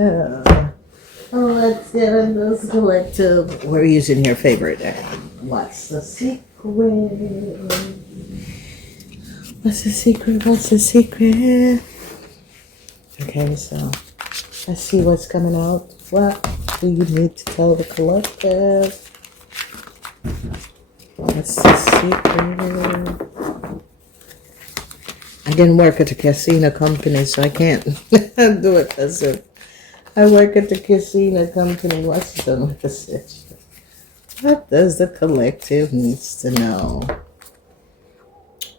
collective. Let's get in this collective. We're using your favorite. What's the secret? What's the secret? What's the secret? Okay, so let's see what's coming out. What do you need to tell the collective? What's the secret? I didn't work at a casino company, so I can't do it as if I work at the casino company. What's done with the situation? What does the collective needs to know?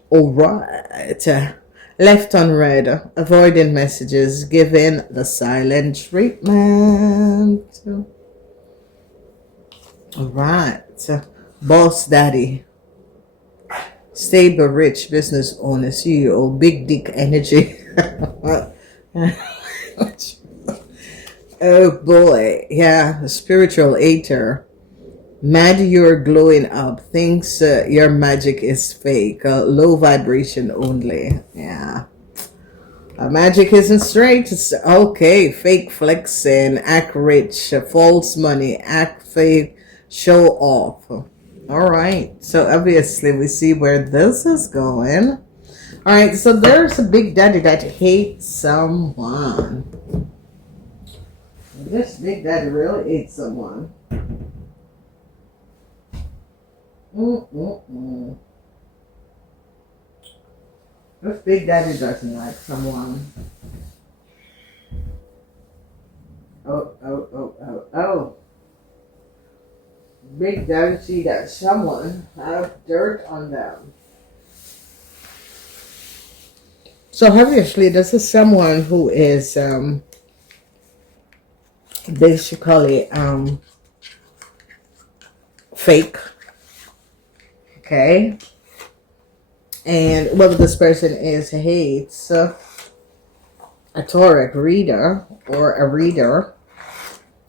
All right. Left unread. Avoiding messages. Giving the silent treatment. All right. Boss daddy. Stable, rich business owner, CEO, big dick energy. Oh boy, yeah, spiritual eater. Mad you're glowing up, thinks your magic is fake, low vibration only. Yeah. Magic isn't straight. It's okay, fake flexing, act rich, false money, act fake, show off. All right, so obviously we see where this is going. All right, so there's a big daddy that hates someone. This big daddy really hates someone. This big daddy doesn't like someone. Oh. Big daddy see that someone have dirt on them. So obviously this is someone who is basically fake. Okay. And whether this person hates a tarot reader or a reader,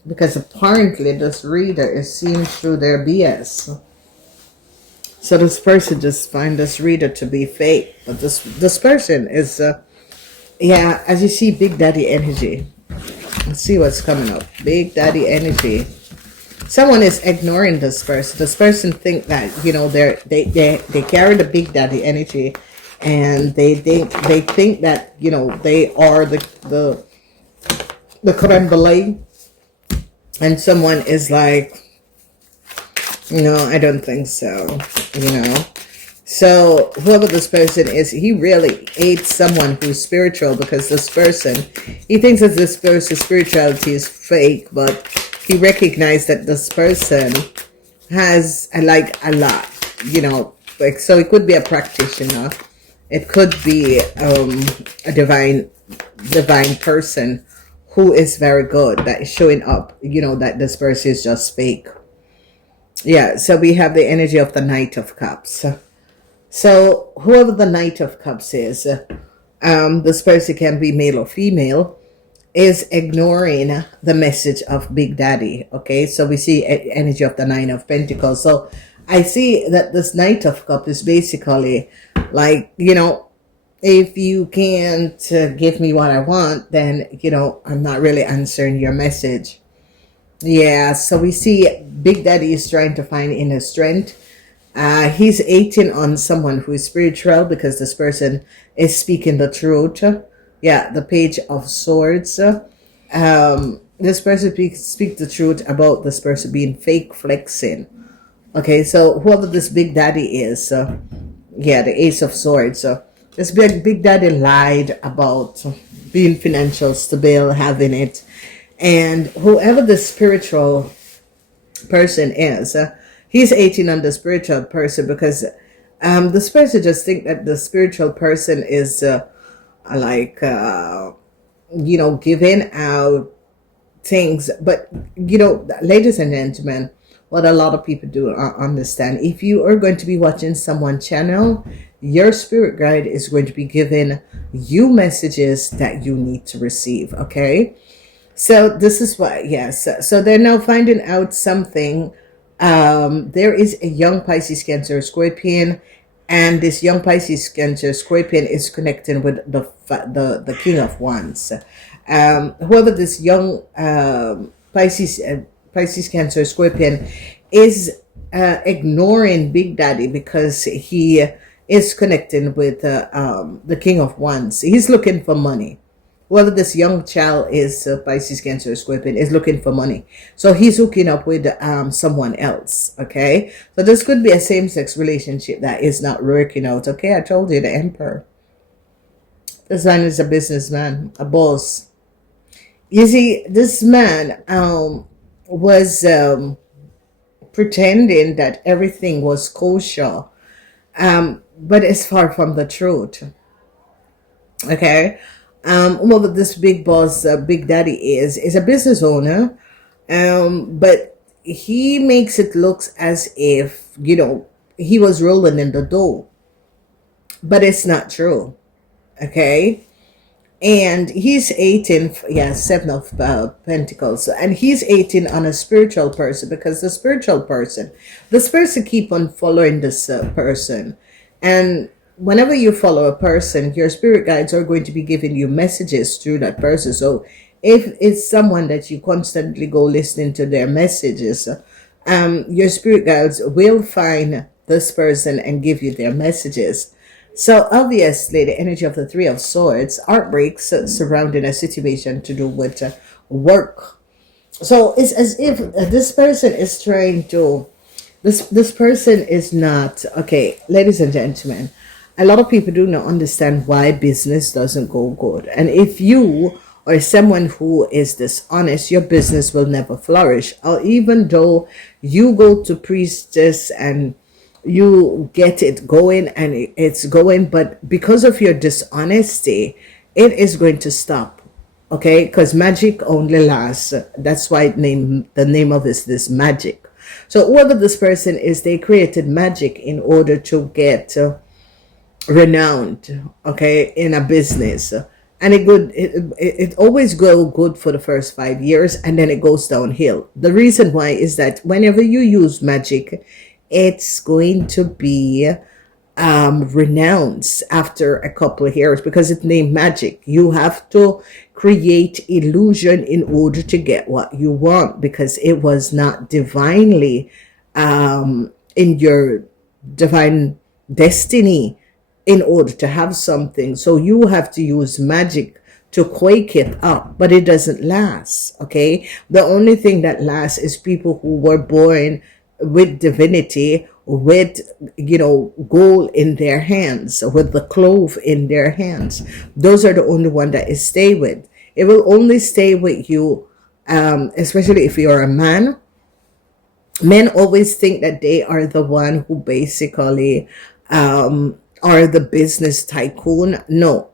because apparently this reader is seeing through their BS. So this person just finds this reader to be fake. But this person is, yeah, as you see, Big Daddy energy. Let's see what's coming up. Big Daddy energy. Someone is ignoring this person. This person think that, you know, they carry the Big Daddy energy, and they think that, you know, they are the creme brulee. And someone is like, no, I don't think so, you know. So whoever this person is, he really hates someone who's spiritual, because this person, he thinks that this person's spirituality is fake, but he recognized that this person has like a lot, you know. Like, so it could be a practitioner, it could be a divine person who is very good, that is showing up, you know, that this person is just fake. Yeah, so we have the energy of the Knight of Cups. So whoever the Knight of Cups is, this person can be male or female, is ignoring the message of Big Daddy. Okay, so we see energy of the Nine of Pentacles. So I see that this Knight of Cups is basically like, you know, if you can't give me what I want, then, you know, I'm not really answering your message. Yeah, so we see Big Daddy is trying to find inner strength. He's hating on someone who is spiritual, because this person is speaking the truth. Yeah, the Page of Swords. This person speak the truth about this person being fake flexing. Okay, so whoever this Big Daddy is, yeah, the Ace of Swords. This big daddy lied about being financial stable, having it. And whoever the spiritual person is, he's hating on the spiritual person, because this person just think that the spiritual person is like, you know, giving out things. But, you know, ladies and gentlemen, what a lot of people do understand, if you are going to be watching someone's channel, your spirit guide is going to be giving you messages that you need to receive. Okay, so this is what, yes, so they're now finding out something. There is a young Pisces, Cancer, Scorpion, and this young Pisces, Cancer, Scorpion is connecting with the King of Wands. Whoever this young Pisces, Cancer, Scorpion is ignoring Big Daddy because he is connecting with the King of Wands. He's looking for money. Whoever this young child is, Pisces, Cancer, Scorpion, is looking for money. So he's hooking up with someone else, okay? So this could be a same-sex relationship that is not working out, okay? I told you, the Emperor. This man is a businessman, a boss. You see, this man was pretending that everything was kosher, but it's far from the truth, okay? Whoever this big boss, Big Daddy is a business owner, but he makes it look as if, he was rolling in the dough, but it's not true, okay? And he's 18, yeah, 7 of Pentacles, and he's 18 on a spiritual person, because this person keep on following this person. And whenever you follow a person, your spirit guides are going to be giving you messages through that person. So if it's someone that you constantly go listening to their messages, your spirit guides will find this person and give you their messages. So obviously the energy of the Three of Swords, heartbreaks surrounding a situation to do with work. So it's as if this person is trying to, this person is not, okay, ladies and gentlemen, a lot of people do not understand why business doesn't go good. And if you are someone who is dishonest, your business will never flourish. Or even though you go to priestess and you get it going and it's going, but because of your dishonesty, it is going to stop. Okay, because magic only lasts. That's why the name of this magic. So whoever this person is, they created magic in order to get renowned, okay, in a business. And it always go good for the first 5 years, and then it goes downhill. The reason why is that whenever you use magic, it's going to be renounced after a couple of years, because it's named magic. You have to create illusion in order to get what you want, because it was not divinely in your divine destiny in order to have something. So you have to use magic to quake it up, but it doesn't last, okay? The only thing that lasts is people who were born with divinity, with gold in their hands, with the clove in their hands. Those are the only one that is stay with. It will only stay with you, especially if you're a man. Men always think that they are the one who basically are the business tycoon. No.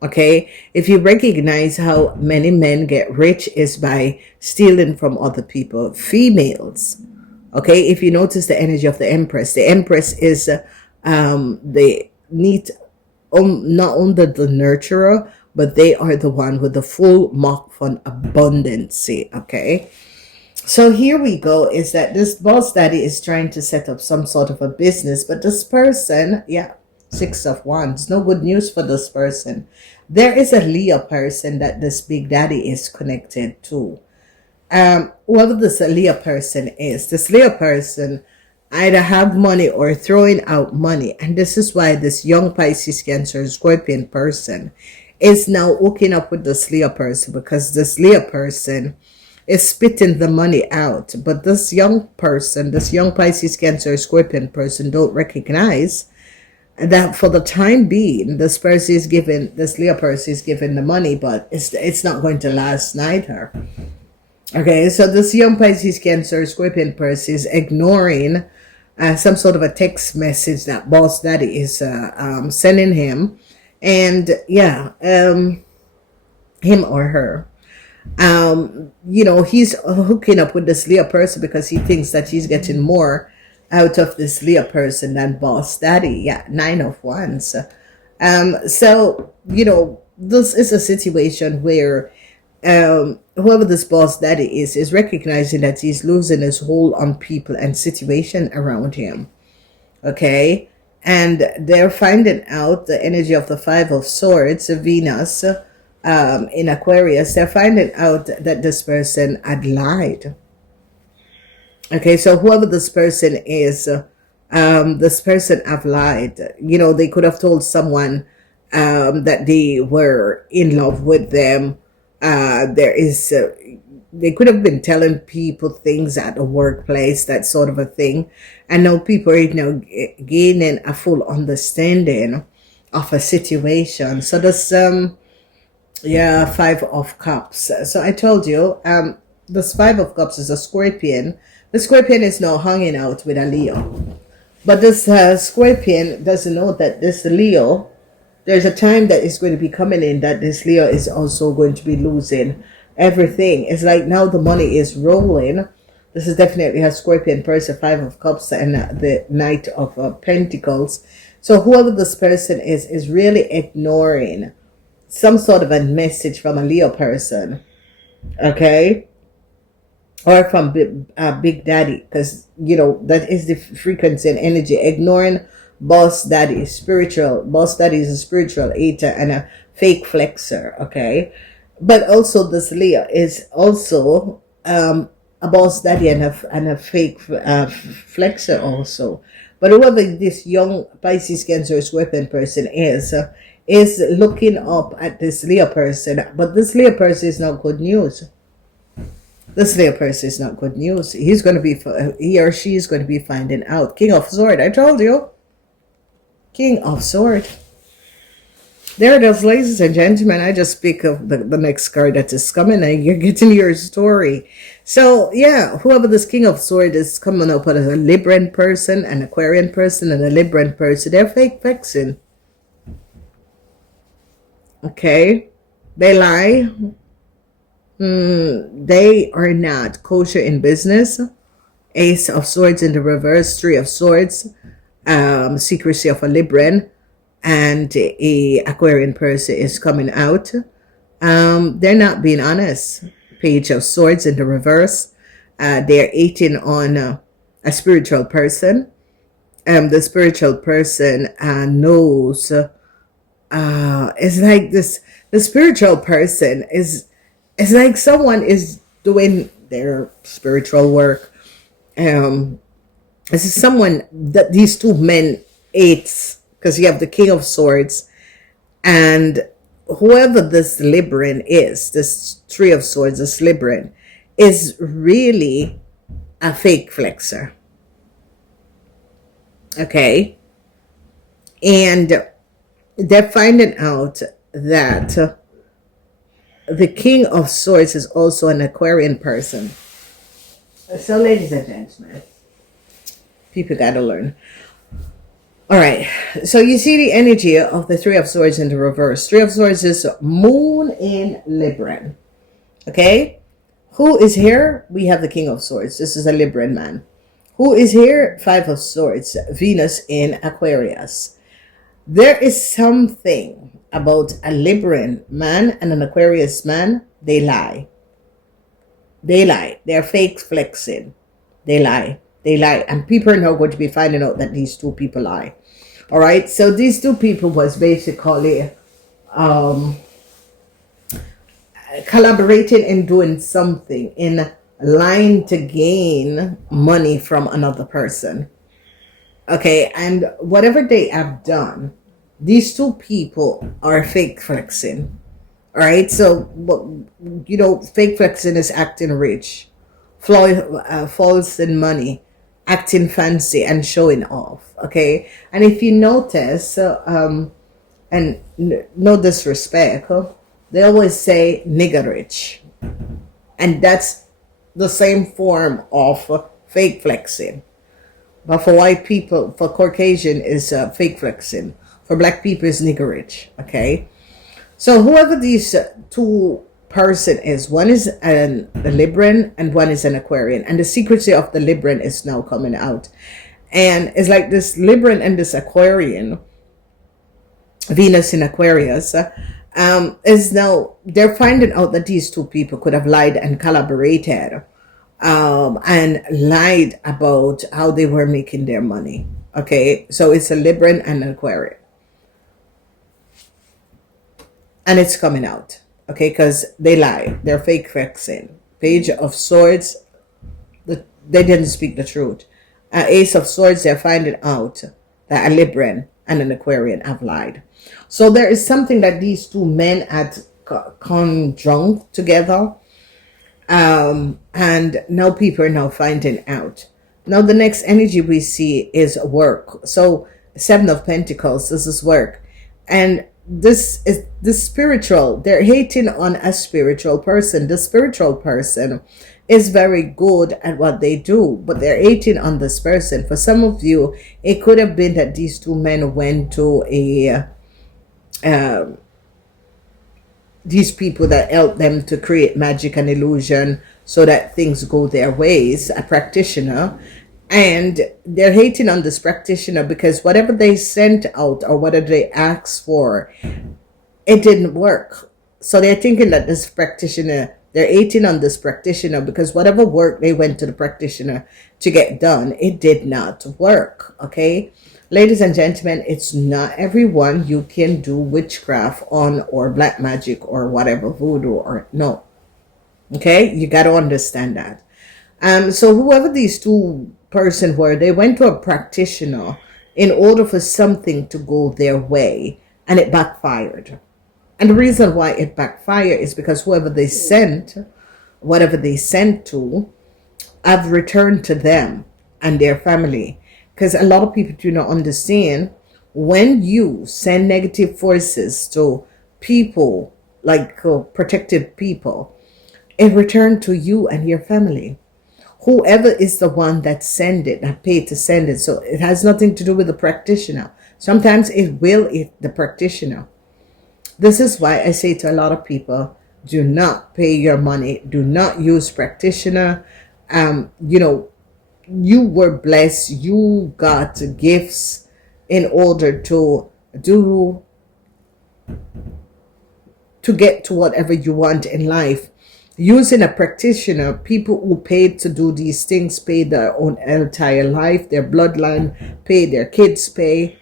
Okay, if you recognize how many men get rich is by stealing from other people, females. Okay, if you notice the energy of the Empress is the neat, not only the nurturer, but they are the one with the full mark on abundance. Okay, so here we go, is that this boss daddy is trying to set up some sort of a business, but this person, yeah, 6 of Wands, no good news for this person. There is a Leo person that this big daddy is connected to. Whoever this Leo person is, this Leo person either have money or throwing out money, and this is why this young Pisces, Cancer, Scorpion person is now hooking up with this Leo person, because this Leo person is spitting the money out. But this young person, this young Pisces, Cancer, Scorpion person don't recognize that for the time being, this person is giving, this Leo person is giving the money, but it's not going to last neither. Okay, so this young Pisces, Cancer, Scorpion person is ignoring some sort of a text message that boss daddy is sending him, and yeah, him or her. He's hooking up with this Leo person because he thinks that he's getting more out of this Leo person than boss daddy. Yeah, 9 of Wands. So this is a situation where whoever this boss daddy is recognizing that he's losing his hold on people and situation around him. Okay, and they're finding out the energy of the 5 of Swords, Venus, in Aquarius, they're finding out that this person had lied. Okay, so whoever this person is, this person have lied. You know, they could have told someone that they were in love with them. There is, they could have been telling people things at the workplace, that sort of a thing. And now people are, you know, gaining a full understanding of a situation. So this, yeah, Five of Cups. So I told you, this Five of Cups is a Scorpion. The Scorpion is now hanging out with a Leo. But this Scorpion doesn't know that this Leo, there's a time that is going to be coming in that this Leo is also going to be losing everything. It's like now the money is rolling. This is definitely a Scorpion person, Five of Cups and the Knight of Pentacles. So whoever this person is really ignoring some sort of a message from a Leo person. Okay? Or from Big Daddy, because you know that is the frequency and energy. Ignoring boss daddy, spiritual boss daddy is a spiritual eater and a fake flexer. Okay, but also this Leo is also a boss daddy and a fake flexer also. But whoever this young Pisces, Cancer, Scorpion person is looking up at this Leo person. But this Leo person is not good news. This Leo person is not good news. He's going to be, he or she is going to be finding out. King of Sword, I told you. King of Sword. There it is, ladies and gentlemen. I just speak of the next card that is coming and you're getting your story. So, yeah, whoever this King of Sword is coming up as a Libran person, an Aquarian person, and a Libran person, they're fake flexing. Okay? They lie. They are not kosher in business. Ace of Swords in the reverse, Three of Swords, secrecy of a Libran, and a Aquarian person is coming out. They're not being honest. Page of Swords in the reverse. They're eating on a spiritual person. The spiritual person knows. It's like this. The spiritual person is. It's like someone is doing their spiritual work. This is someone that these two men ate, because you have the King of Swords and whoever this Libran is, this Three of Swords, this Libran, is really a fake flexer. Okay? And they're finding out that the King of Swords is also an Aquarian person. So, ladies and gentlemen, people gotta learn. All right. So, you see the energy of the Three of Swords in the reverse. Three of Swords is Moon in Libran. Okay? Who is here? We have the King of Swords. This is a Libran man. Who is here? Five of Swords. Venus in Aquarius. There is something about a Libran man and an Aquarius man. They lie. They lie. They're fake flexing. They lie. They lie. And people are now going to be finding out that these two people lie. All right. So these two people was basically collaborating and doing something in line to gain money from another person. Okay. And whatever they have done, these two people are fake flexing. All right. So, you know, fake flexing is acting rich, false in money, acting fancy and showing off. Okay. And if you notice, and no disrespect, they always say nigger rich. And that's the same form of fake flexing. But for white people, for Caucasian is fake flexing. For black people is nigger rich. Okay. So whoever these two person is, one is a Libran and one is an Aquarian. And the secrecy of the Libran is now coming out. And it's like this Libran and this Aquarian, Venus in Aquarius, is now, they're finding out that these two people could have lied and collaborated and lied about how they were making their money. Okay, so it's a Libran and an Aquarian. And it's coming out. Okay, because they lie. They're fake vexing. Page of Swords, they didn't speak the truth. Ace of Swords, they're finding out that a Libran and an Aquarian have lied. So there is something that these two men had conjunct together. And now people are now finding out. Now the next energy we see is work. So Seven of Pentacles, this is work. And this is the spiritual. They're hating on a spiritual person. The spiritual person is very good at what they do, but they're hating on this person. For some of you, it could have been that these two men went to these people that help them to create magic and illusion so that things go their ways, a practitioner. And they're hating on this practitioner because whatever they sent out or whatever they asked for, it didn't work. So they're thinking that this practitioner, they're hating on this practitioner because whatever work they went to the practitioner to get done, it did not work. Okay, ladies and gentlemen, it's not everyone you can do witchcraft on, or black magic, or whatever, voodoo, or no. Okay, you got to understand that. So whoever these two person were, they went to a practitioner in order for something to go their way, and it backfired. And the reason why it backfired is because whoever they sent, whatever they sent to, have returned to them and their family. Because a lot of people do not understand, when you send negative forces to people, like protected people, it returned to you and your family. Whoever is the one that send it, that paid to send it. So it has nothing to do with the practitioner. Sometimes it will if the practitioner. This is why I say to a lot of people, do not pay your money. Do not use practitioner. You were blessed. You got gifts in order to get to whatever you want in life. Using a practitioner, people who paid to do these things paid their own entire life, their bloodline pay, their kids pay.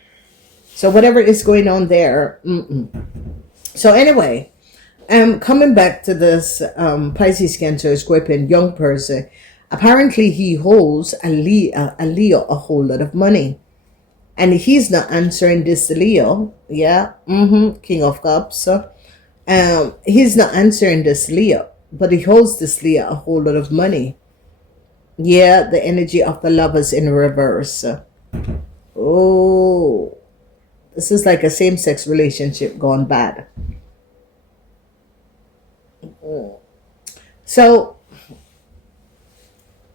So whatever is going on there. So anyway, coming back to this Pisces, Cancer, Scorpion young person, apparently he holds a Leo a whole lot of money. And he's not answering this Leo. Yeah, King of Cups. He's not answering this Leo. But he holds this Leo a whole lot of money. Yeah, the energy of the Lovers in reverse. Oh, this is like a same-sex relationship gone bad. So,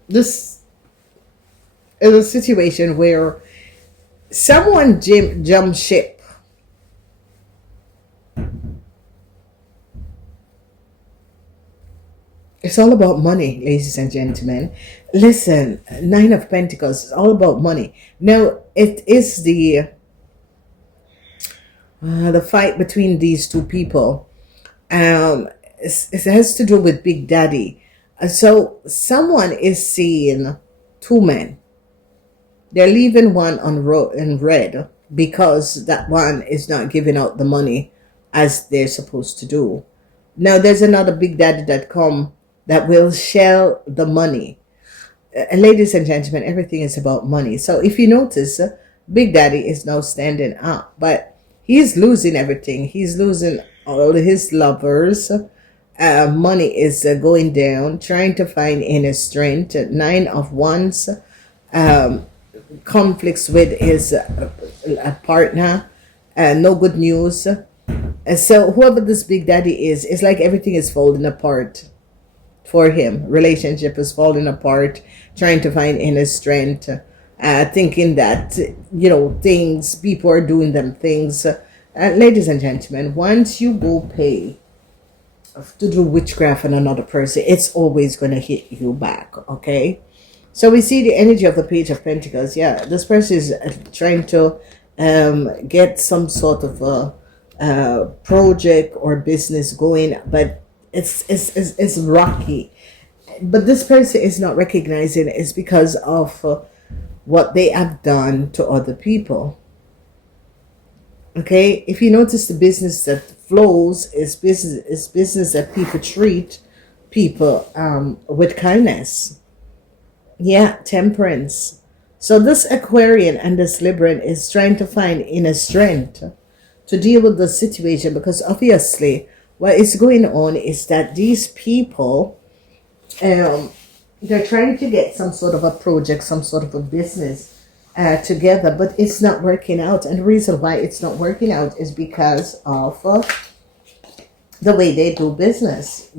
this is a situation where someone jumped ship. It's all about money, ladies and gentlemen. Listen, Nine of Pentacles is all about money. Now, it is the fight between these two people. It has to do with Big Daddy. So someone is seeing two men. They're leaving one in red because that one is not giving out the money as they're supposed to do. Now, there's another Big Daddy that will shell the money. Ladies and gentlemen, everything is about money. So if you notice, Big Daddy is now standing up, but he's losing everything. He's losing all his lovers. Money is going down, trying to find inner strength. Nine of Wands, conflicts with his partner. No good news. So whoever this Big Daddy is, it's like everything is falling apart for him. Relationship is falling apart, trying to find inner strength, thinking that, people are doing them things. Ladies and gentlemen, once you go pay to do witchcraft on another person, it's always going to hit you back, okay? So we see the energy of the Page of Pentacles. Yeah, this person is trying to get some sort of a project or business going, but it's rocky. But this person is not recognizing it's because of what they have done to other people. Okay, if you notice the business that flows is business that people treat people with kindness. Yeah, temperance. So this Aquarian and this Libran is trying to find inner strength to deal with the situation, because obviously what is going on is that these people, they're trying to get some sort of a project, some sort of a business together, but it's not working out. And the reason why it's not working out is because of the way they do business.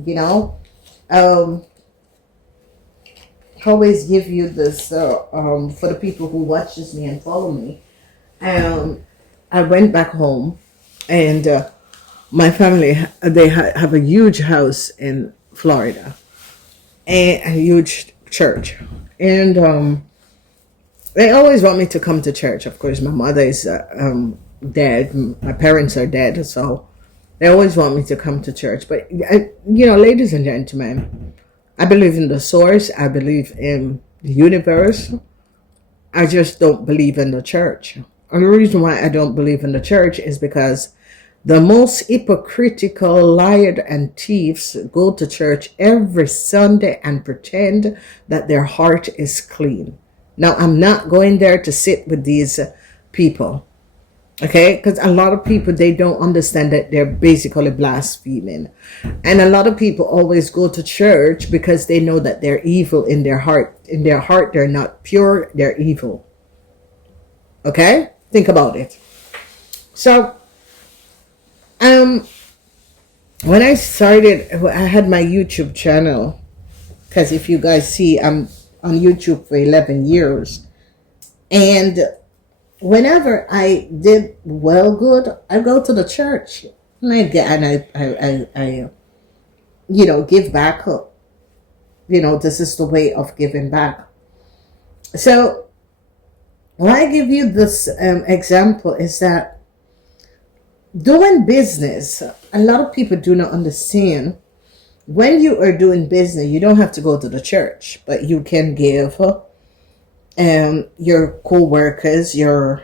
Always give you this for the people who watches me and follow me. I went back home, and my family, they have a huge house in Florida, and a huge church, and they always want me to come to church. Of course, my mother is dead, my parents are dead, so they always want me to come to church. But ladies and gentlemen, I believe in the source. I believe in the universe. I just don't believe in the church. And the reason why I don't believe in the church is because the most hypocritical liars and thieves go to church every Sunday and pretend that their heart is clean. Now, I'm not going there to sit with these people. Okay, because a lot of people, they don't understand that they're basically blaspheming. And a lot of people always go to church because they know that they're evil in their heart. In their heart, they're not pure, they're evil. Okay, think about it. So when I started, I had my YouTube channel, because if you guys see, I'm on YouTube for 11 years, and whenever I did good, I go to the church, and I give back. This is the way of giving back. So why I give you this example is that doing business, a lot of people do not understand. When you are doing business, you don't have to go to the church, but you can give your co-workers, your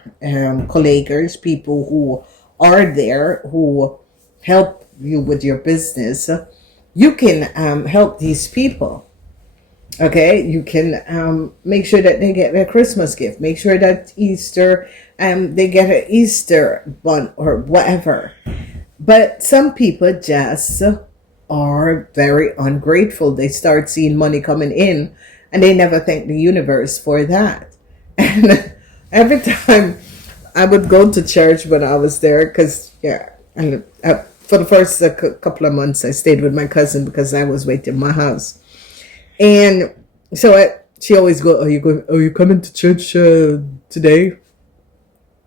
colleagues, people who are there, who help you with your business. You can help these people. Okay, you can make sure that they get their Christmas gift. Make sure that Easter, they get an Easter bun or whatever. But some people just are very ungrateful. They start seeing money coming in, and they never thank the universe for that. And every time I would go to church when I was there, because and for the first couple of months I stayed with my cousin because I was waiting in my house. And so she always go, are you coming to church today?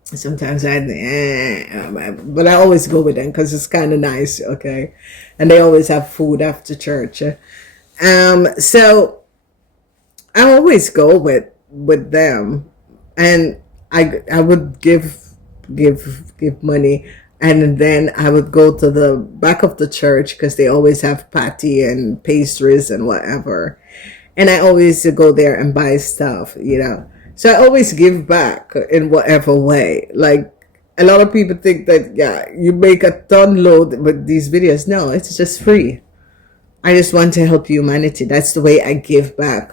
Sometimes but I always go with them because it's kind of nice, okay? And they always have food after church. So I always go with them, and I would give money, and then I would go to the back of the church because they always have patty and pastries and whatever. And I always go there and buy stuff, So I always give back in whatever way. Like, a lot of people think that, you make a ton load with these videos. No, it's just free. I just want to help humanity. That's the way I give back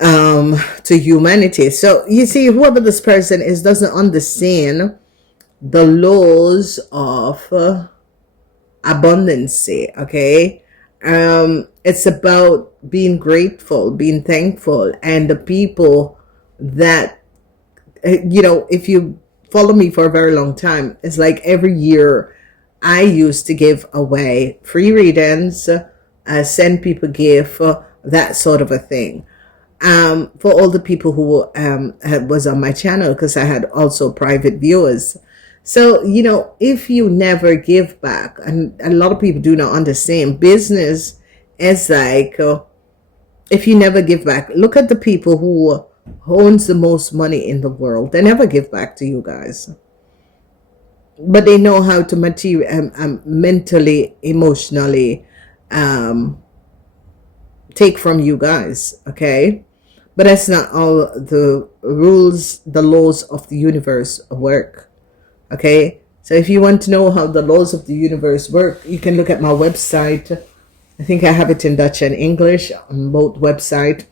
to humanity. So, you see, whoever this person is doesn't understand the laws of abundance, okay? It's about being grateful, being thankful, and the people that, if you follow me for a very long time, it's like every year I used to give away free readings, send people gift, that sort of a thing. For all the people who was on my channel, because I had also private viewers. So, if you never give back, and a lot of people do not understand, business is like, if you never give back, look at the people who owns the most money in the world. They never give back to you guys. But they know how to mentally, emotionally take from you guys, okay? But that's not all the rules, the laws of the universe work. Okay, So if you want to know how the laws of the universe work, you can look at my website. I think I have it in Dutch and English on both websites.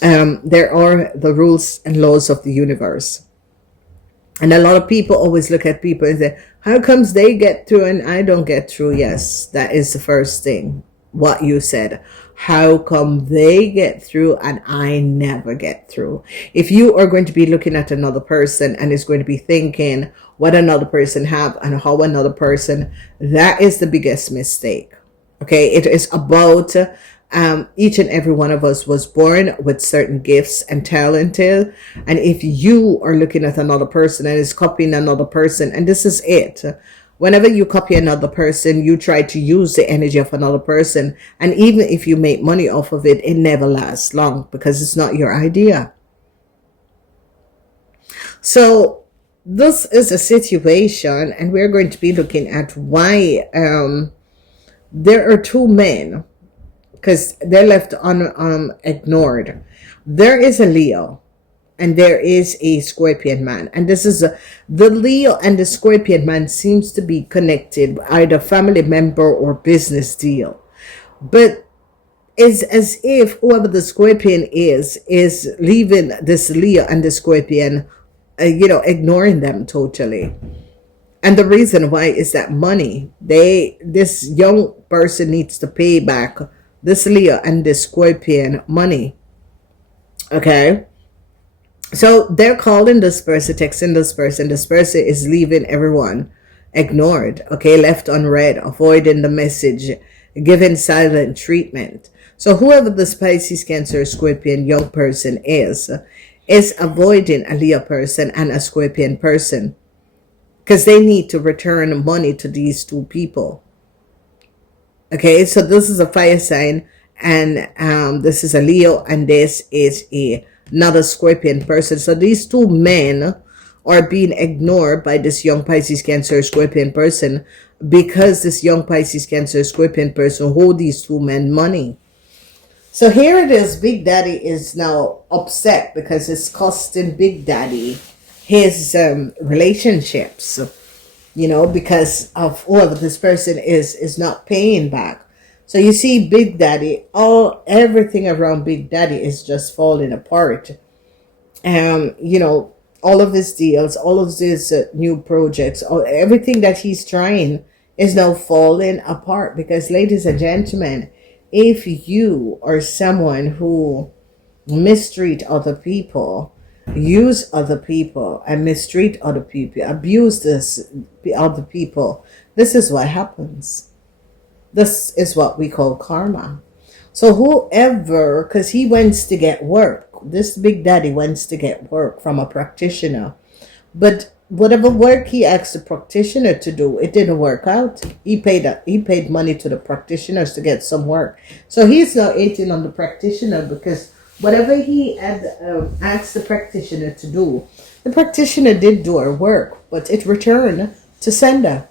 There are the rules and laws of the universe. And a lot of people always look at people and say, how comes they get through and I don't get through? Yes, that is the first thing, what you said. How come they get through and I never get through? If you are going to be looking at another person and is going to be thinking what another person have and how another person, that is the biggest mistake. Okay, it is about each and every one of us was born with certain gifts and talented. And if you are looking at another person and is copying another person, and this is it. Whenever you copy another person, you try to use the energy of another person. And even if you make money off of it, it never lasts long because it's not your idea. So this is a situation, and we're going to be looking at why there are two men, because they're left ignored. There is a Leo and there is a Scorpion man, and this is the Leo and the Scorpion man seems to be connected, either family member or business deal, but it's as if whoever the Scorpion is leaving this Leo and the Scorpion, ignoring them totally. And the reason why is that money. This young person needs to pay back this Leo and this Scorpion money. Okay? So they're calling this person, texting this person. This person is leaving everyone ignored. Okay? Left unread, avoiding the message, giving silent treatment. So whoever the Pisces, Cancer, Scorpion young person is avoiding a Leo person and a Scorpion person, because they need to return money to these two people. Okay, so this is a fire sign, and this is a Leo, and this is another Scorpion person. So these two men are being ignored by this young Pisces, Cancer, Scorpion person, because this young Pisces, Cancer, Scorpion person hold these two men money. So here it is, Big Daddy is now upset because it's costing Big Daddy his relationships, because of whoever this person is not paying back. So you see Big Daddy, everything around Big Daddy is just falling apart. All of his deals, all of his new projects, everything that he's trying is now falling apart. Because, ladies and gentlemen, if you are someone who mistreat other people, use other people, and mistreat other people, abuse other people, this is what happens. This is what we call karma. So whoever, because he wants to get work, this Big Daddy wants to get work from a practitioner, but whatever work he asked the practitioner to do, it didn't work out. He paid money to the practitioners to get some work. So he's now eating on the practitioner, because whatever he had asked the practitioner to do, the practitioner did do her work, but it returned to sender.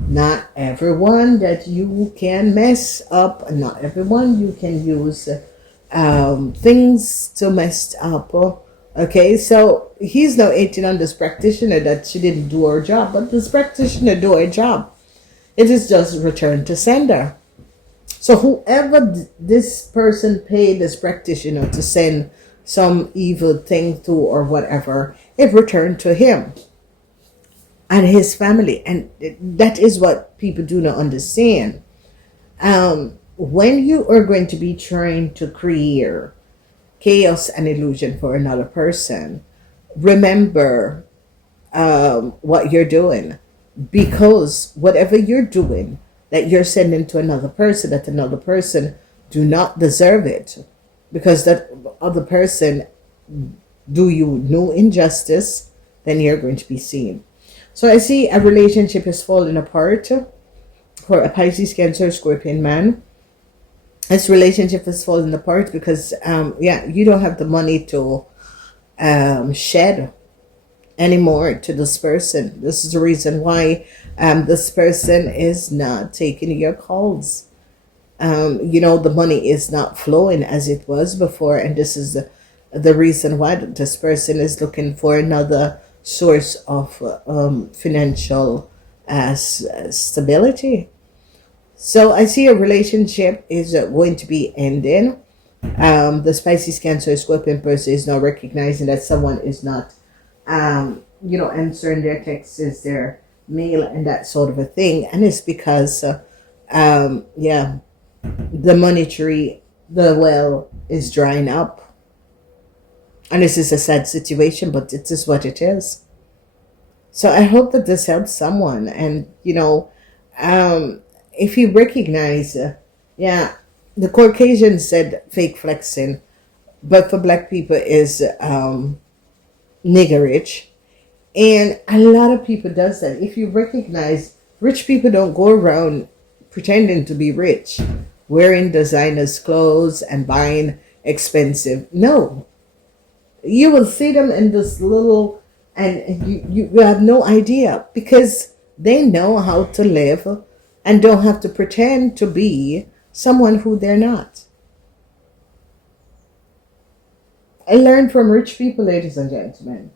Not everyone that you can mess up, not everyone you can use things to mess up. Okay, so he's now eating on this practitioner that she didn't do her job, but this practitioner do her job. It is just returned to sender. So whoever this person paid this practitioner to send some evil thing to or whatever, it returned to him and his family. And that is what people do not understand. When you are going to be trying to create chaos and illusion for another person, remember what you're doing, because whatever you're doing that you're sending to another person, that another person do not deserve it, because that other person do you no injustice, then you're going to be seen. So I see a relationship is falling apart for a Pisces, Cancer, Scorpion man. This relationship is falling apart because you don't have the money to shed anymore to this person. This is the reason why this person is not taking your calls. The money is not flowing as it was before, and this is the reason why this person is looking for another source of financial stability. So I see a relationship is going to be ending. The Pisces, Cancer, Scorpion person is now recognizing that someone is not, answering their texts, their mail, and that sort of a thing. And it's because, the monetary, the well is drying up. And this is a sad situation, but it is what it is. So I hope that this helps someone. And, if you recognize, the Caucasian said fake flexing, but for black people is niggerage. And a lot of people does that. If you recognize, rich people don't go around pretending to be rich, wearing designers clothes and buying expensive. No, you will see them in this little, and you have no idea, because they know how to live and don't have to pretend to be someone who they're not. I learned from rich people, ladies and gentlemen.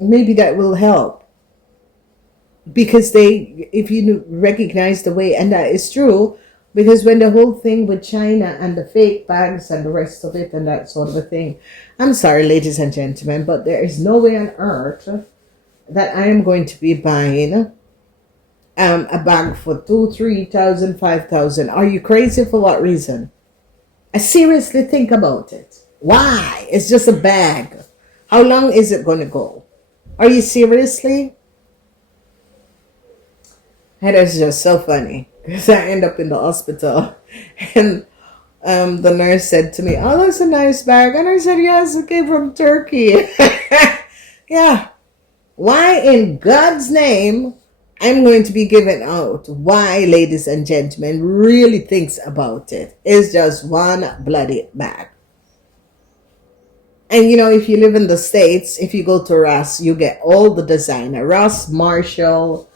Maybe that will help, because if you recognize the way, and that is true, because when the whole thing with China and the fake bags and the rest of it and that sort of a thing, I'm sorry, ladies and gentlemen, but there is no way on earth that I am going to be buying a bag for 2,000, 3,000, 5,000. Are you crazy? For what reason? I seriously think about it. Why? It's just a bag. How long is it going to go? Are you seriously? That is just so funny, because I end up in the hospital and the nurse said to me, "Oh, that's a nice bag." And I said, "Yes, it came from Turkey." Yeah. Why in God's name I'm going to be giving out? Why, ladies and gentlemen, really thinks about it. It's just one bloody bag. And if you live in the States, if you go to Ross, you get all the designer. Ross, Marshall,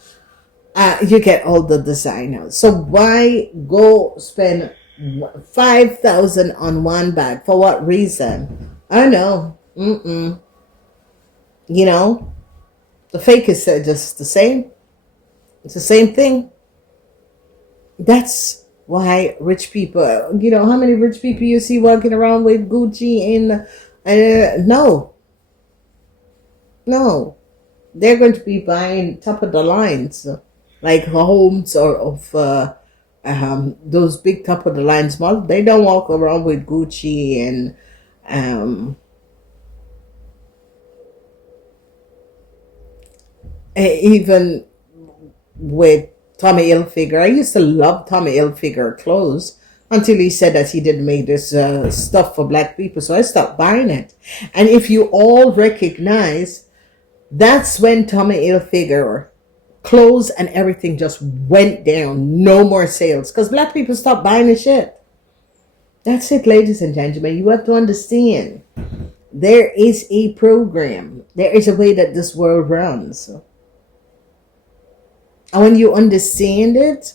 you get all the designers. So why go spend 5,000 on one bag? For what reason? I know. The fake is just the same. It's the same thing. That's why rich people, how many rich people you see walking around with Gucci in? No. They're going to be buying top of the lines, like homes or of those big top of the lines models. They don't walk around with Gucci and even with Tommy Hilfiger. I used to love Tommy Hilfiger clothes until he said that he didn't make this stuff for black people, so I stopped buying it. And if you all recognize, that's when Tommy Hilfiger clothes and everything just went down. No more sales, because black people stopped buying the shit. That's it, ladies and gentlemen. You have to understand, there is a program. There is a way that this world runs. And when you understand it,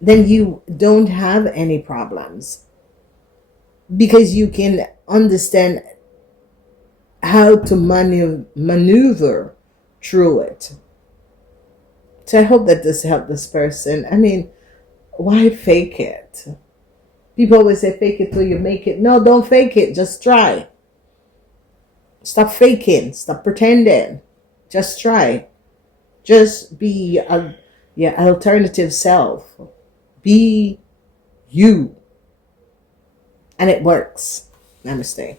then you don't have any problems, because you can understand how to maneuver through it. So I hope that this helped this person. I mean, why fake it? People always say fake it till you make it. No, don't fake it. Just try. Stop faking. Stop pretending. Just try. Just be your alternative self. Be you. And it works. Namaste.